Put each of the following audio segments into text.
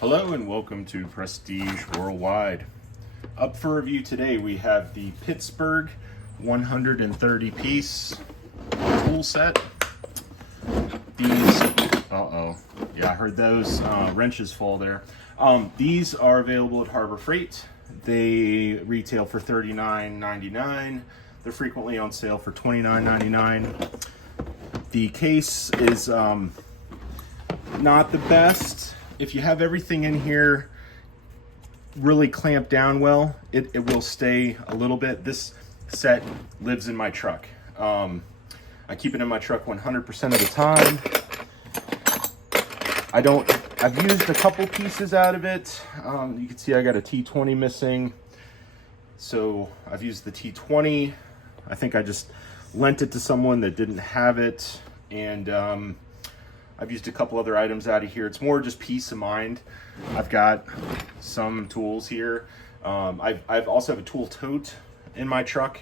Hello and welcome to Prestige Worldwide. Up for review today we have the Pittsburgh 130 piece tool set. These, yeah, I heard those wrenches fall there. These are available at Harbor Freight. They retail for $39.99. They're frequently on sale for $29.99. The case is not the best. If you have everything in here really clamped down well, it will stay a little bit. This set lives in my truck. I keep it in my truck 100% of the time. I've used a couple pieces out of it. You can see I got a T20 missing. So I've used the T20. I think I just lent it to someone that didn't have it. And I've used a couple other items out of here. It's more just peace of mind. I've got some tools here. I've also have a tool tote in my truck.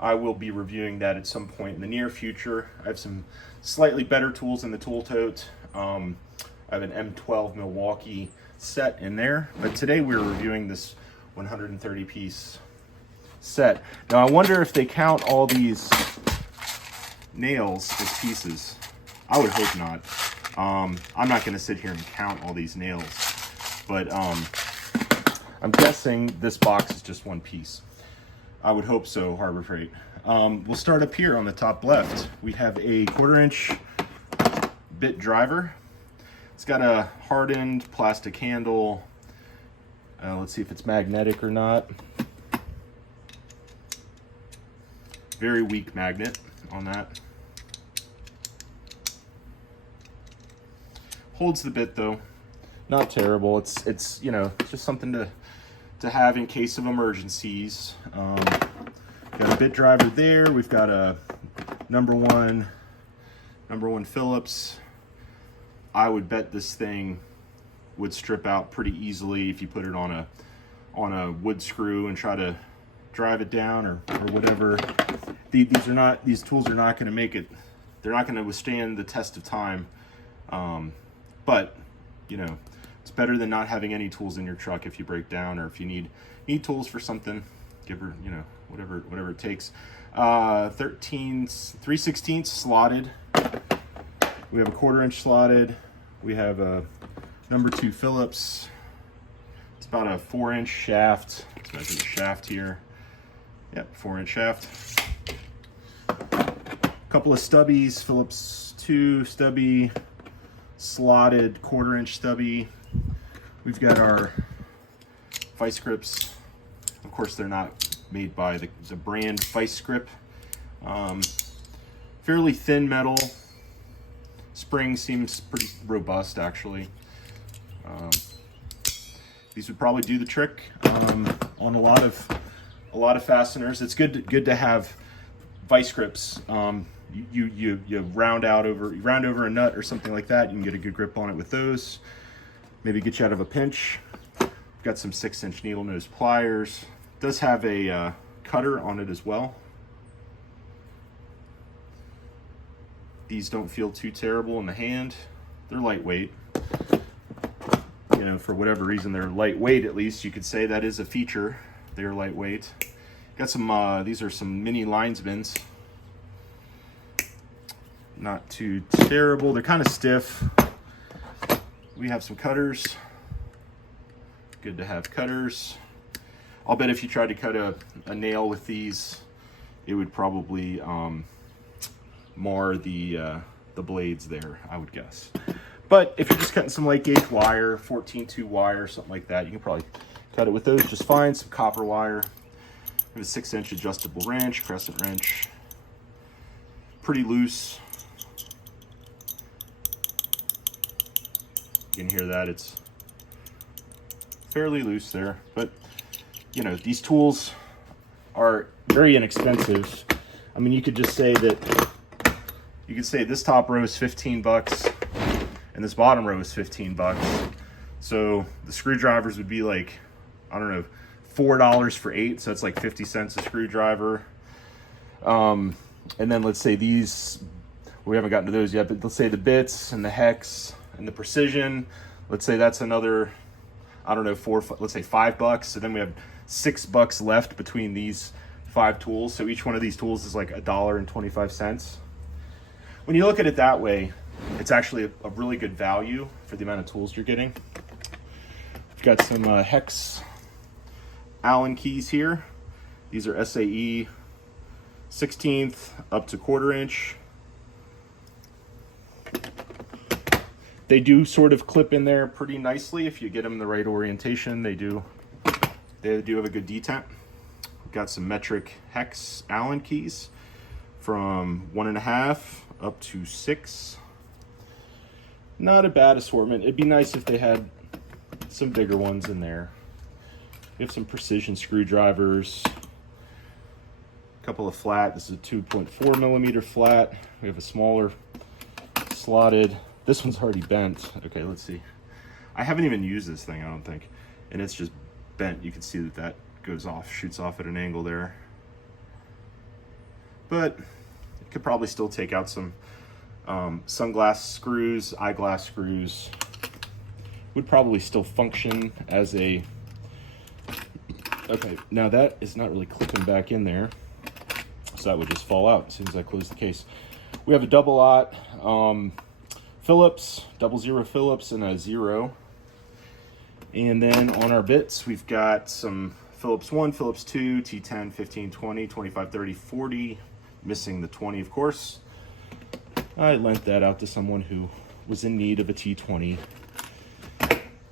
I will be reviewing that at some point in the near future. I have some slightly better tools in the tool tote. I have an M12 Milwaukee set in there, but today we're reviewing this 130 piece set. Now I wonder if they count all these nails as pieces. I would hope not. I'm not going to sit here and count all these nails, but I'm guessing this box is just one piece. I would hope so, Harbor Freight. We'll start up here on the top left. We have a 1/4-inch bit driver. It's got a hardened plastic handle. Let's see if it's magnetic or not. Very weak magnet on that. Holds the bit though, not terrible. It's you know, it's just something to have in case of emergencies. Got a bit driver there. We've got a number one Phillips. I would bet this thing would strip out pretty easily if you put it on a wood screw and try to drive it down or whatever. These tools are not going to make it. They're not going to withstand the test of time. But you know, it's better than not having any tools in your truck if you break down or if you need tools for something. Give her, you know, whatever it takes. 3/16 slotted. We have a 1/4-inch slotted. We have a number 2 Phillips. It's about a 4-inch shaft. Let's measure the shaft here. Yep, 4-inch shaft. A couple of stubbies, Phillips 2 stubby, slotted 1/4-inch stubby. We've got our vice grips. Of course, they're not made by the brand Vice Grip. Fairly thin metal. Spring seems pretty robust, actually. These would probably do the trick on a lot of fasteners. It's good to have vice grips. You round over a nut or something like that. You can get a good grip on it with those. Maybe get you out of a pinch. Got some 6-inch needle nose pliers. It does have a cutter on it as well. These don't feel too terrible in the hand. They're lightweight. You know, for whatever reason, they're lightweight. At least you could say that is a feature. They're lightweight. Got some. These are some mini linesmans. Not too terrible. They're kind of stiff. We have some cutters. Good to have cutters. I'll bet if you tried to cut a nail with these, it would probably mar the blades there, I would guess. But if you're just cutting some light gauge wire, 14-2 wire, something like that, you can probably cut it with those just fine. Some copper wire. We have a 6-inch adjustable wrench, crescent wrench. Pretty loose. You can hear that, it's fairly loose there, but you know, these tools are very inexpensive. I mean, you could just say that, you could say this top row is 15 bucks and this bottom row is 15 bucks. So the screwdrivers would be like, I don't know, $4 for 8. So it's like 50 cents a screwdriver. And then let's say these, we haven't gotten to those yet, but let's say the bits and the hex and the precision, let's say that's another I don't know, let's say $5. So then we have $6 left between these 5 tools. So each one of these tools is like $1.25. When you look at it that way, it's actually a really good value for the amount of tools you're getting. We've got some hex Allen keys here. These are SAE 16th up to 1/4 inch. They do sort of clip in there pretty nicely if you get them in the right orientation. They do have a good detent. We've got some metric hex Allen keys from 1.5 up to 6. Not a bad assortment. It'd be nice if they had some bigger ones in there. We have some precision screwdrivers, a couple of flat. This is a 2.4 millimeter flat. We have a smaller slotted. This one's already bent. Okay, let's see. I haven't even used this thing, I don't think. And it's just bent. You can see that goes off, shoots off at an angle there. But it could probably still take out some sunglass screws, eyeglass screws. Would probably still function as a... Okay, now that is not really clipping back in there. So that would just fall out as soon as I close the case. We have a double-aught Phillips, 00 Phillips, and a 0. And then on our bits, we've got some Phillips 1, Phillips 2, T10, 15, 20, 25, 30, 40, missing the 20, of course. I lent that out to someone who was in need of a T20.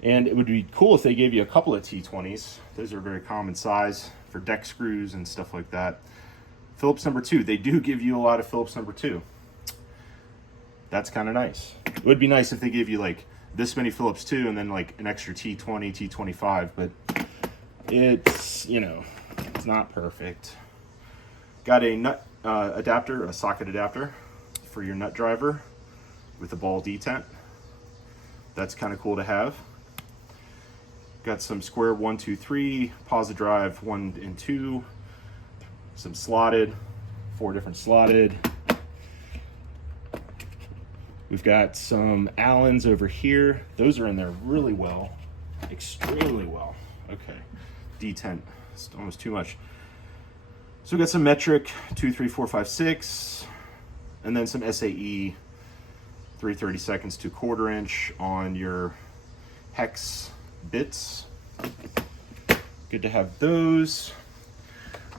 And it would be cool if they gave you a couple of T20s. Those are very common size for deck screws and stuff like that. Phillips number 2, they do give you a lot of Phillips number 2. That's kind of nice. It would be nice if they gave you like this many Phillips 2 and then like an extra T20, T25, but it's, you know, it's not perfect. Got a nut adapter, a socket adapter for your nut driver with a ball detent. That's kind of cool to have. Got some square 1, 2, 3, posi drive 1 and 2, some slotted, 4 different slotted. We've got some Allens over here. Those are in there really well, extremely well. Okay, detent, it's almost too much. So we've got some metric 2, 3, 4, 5, 6, and then some SAE 3/32 to 1/4 inch on your hex bits. Good to have those.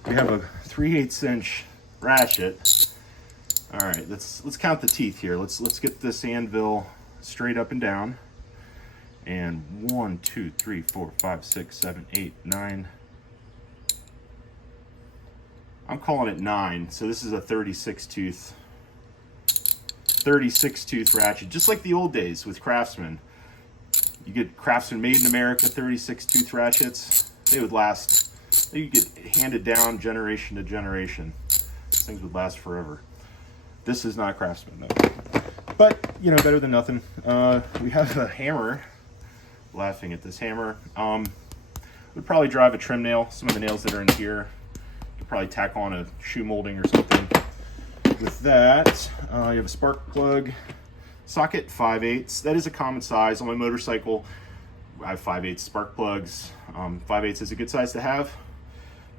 We have a 3/8 inch ratchet. All right, let's count the teeth here. Let's get this anvil straight up and down. And 1, 2, 3, 4, 5, 6, 7, 8, 9. I'm calling it 9. So this is a 36 tooth ratchet, just like the old days with Craftsman. You get Craftsman made in America 36 tooth ratchets. They would last. They could get handed down generation to generation. These things would last forever. This is not Craftsman though, but you know, better than nothing. We have a hammer. Laughing at this hammer. Would probably drive a trim nail. Some of the nails that are in here, you could probably tack on a shoe molding or something. With that, you have a spark plug socket, 5/8. That is a common size on my motorcycle. I have 5/8 spark plugs. 5/8 is a good size to have,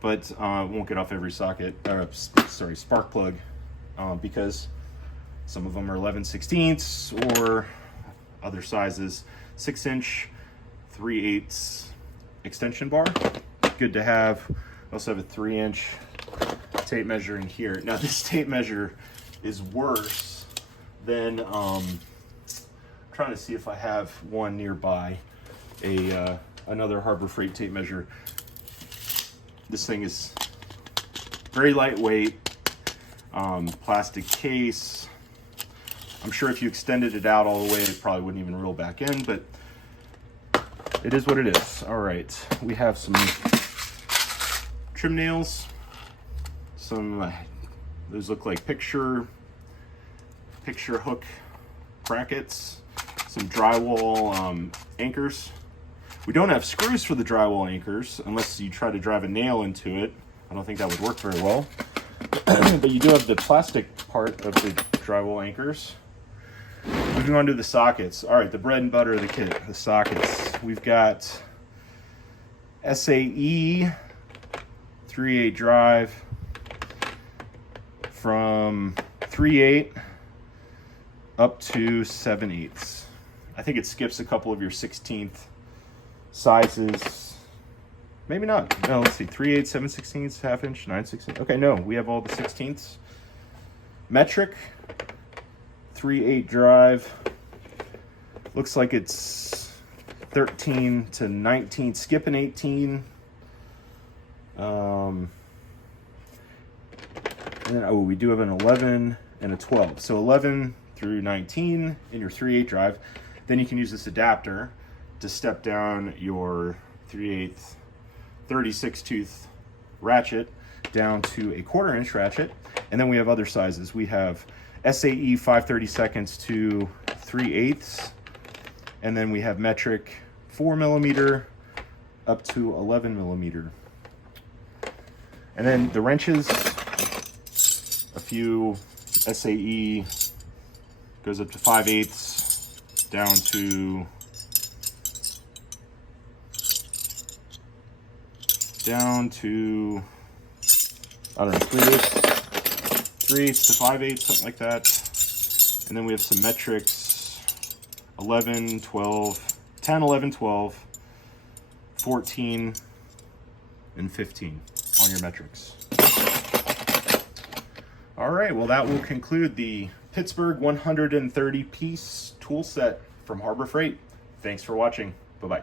but won't get off every socket. Spark plug. Because some of them are 11/16 or other sizes. 6 inch 3/8 extension bar, good to have. Also have a 3 inch tape measure in here. Now this tape measure is worse than I'm trying to see if I have one nearby, another Harbor Freight tape measure. This thing is very lightweight. Plastic case. I'm sure if you extended it out all the way, it probably wouldn't even reel back in, but it is what it is. All right, we have some trim nails. Some, those look like picture hook brackets. Some drywall anchors. We don't have screws for the drywall anchors unless you try to drive a nail into it. I don't think that would work very well. But you do have the plastic part of the drywall anchors. Moving on to the sockets. All right, the bread and butter of the kit, the sockets. We've got SAE 3/8 drive from 3/8 up to 7/8. I think it skips a couple of your 16th sizes. Maybe not. No, let's see. 3/8, 7/16, ½ inch, 9/16. Okay, no, we have all the 16ths. Metric 3/8 drive. Looks like it's 13 to 19, skipping 18. And then, oh, we do have an 11 and a 12. So 11 through 19 in your 3/8 drive. Then you can use this adapter to step down your 3/8 36 tooth ratchet down to a 1/4 inch ratchet. And then we have other sizes. We have SAE 5/32 to 3/8. And then we have metric 4mm up to 11mm. And then the wrenches, a few SAE goes up to 5/8 down to I don't know, 3/8 to 5/8, something like that. And then we have some metrics, 11, 12, 10, 11, 12, 14, and 15 on your metrics. All right, well, that will conclude the Pittsburgh 130 piece tool set from Harbor Freight. Thanks for watching. Bye-bye.